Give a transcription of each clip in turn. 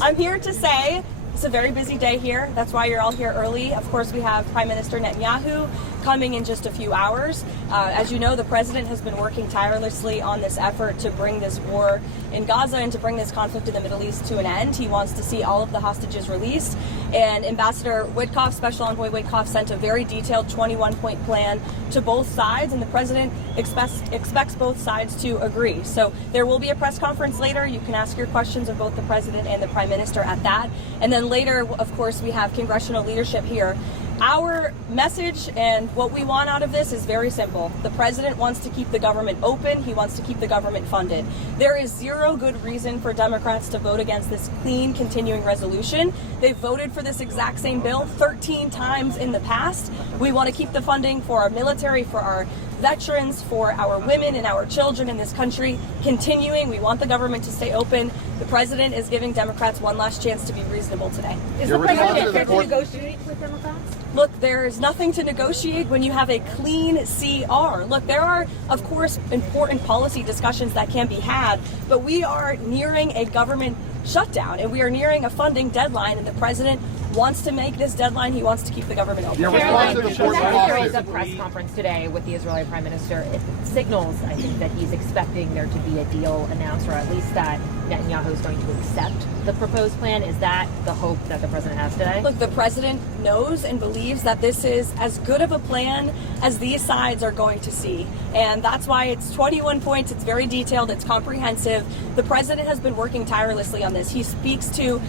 I'm here to say it's a very busy day here. That's why you're all here early. Of course, we have Prime Minister Netanyahu coming in just a few hours. As you know, the president has been working tirelessly on this effort to bring this war in Gaza and to bring this conflict in the Middle East to an end. He wants to see all of the hostages released. And Ambassador Witkoff, Special Envoy Witkoff, sent a very detailed 21-point plan to both sides, and the president expects both sides to agree. So there will be a press conference later. You can ask your questions of both the president and the prime minister at that. And then later, of course, we have congressional leadership here. Our message and what we want out of this is very simple. The president wants to keep the government open. He wants to keep the government funded. There is zero good reason for Democrats to vote against this clean continuing resolution. They voted for this exact same bill 13 times in the past. We want to keep the funding for our military, for our veterans, for our women and our children in this country continuing. We want the government to stay open. The president is giving Democrats one last chance to be reasonable today. Is the president prepared to negotiate with Democrats? Look, there is nothing to negotiate when you have a clean CR. Look, there are, of course, important policy discussions that can be had, but we are nearing a government shutdown and we are nearing a funding deadline, and the president wants to make this deadline. He wants to keep the government open. Karoline, the fact that there is a press conference today with the Israeli Prime Minister, it signals, I think, that he's expecting there to be a deal announced, or at least that Netanyahu is going to accept the proposed plan. Is that the hope that the president has today? Look, the president knows and believes that this is as good of a plan as these sides are going to see. And that's why it's 21 points. It's very detailed. It's comprehensive. The president has been working tirelessly on this. He speaks to,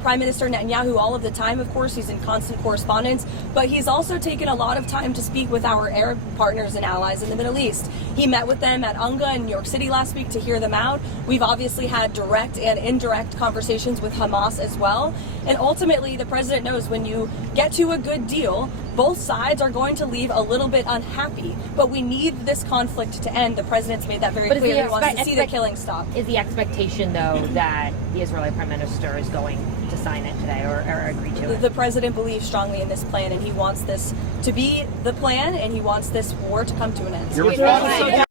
Prime Minister Netanyahu all of the time. Of course, he's in constant correspondence, but he's also taken a lot of time to speak with our Arab partners and allies in the Middle East. He met with them at UNGA in New York City last week to hear them out. We've obviously had direct and indirect conversations with Hamas as well. And ultimately, the president knows when you get to a good deal, both sides are going to leave a little bit unhappy. But we need this conflict to end. The president's made that very clear. He wants to see the killing stop. Is the expectation, though, that the Israeli Prime Minister is going to sign it today or agree to it? The president believes strongly in this plan, and he wants this to be the plan, and he wants this war to come to an end.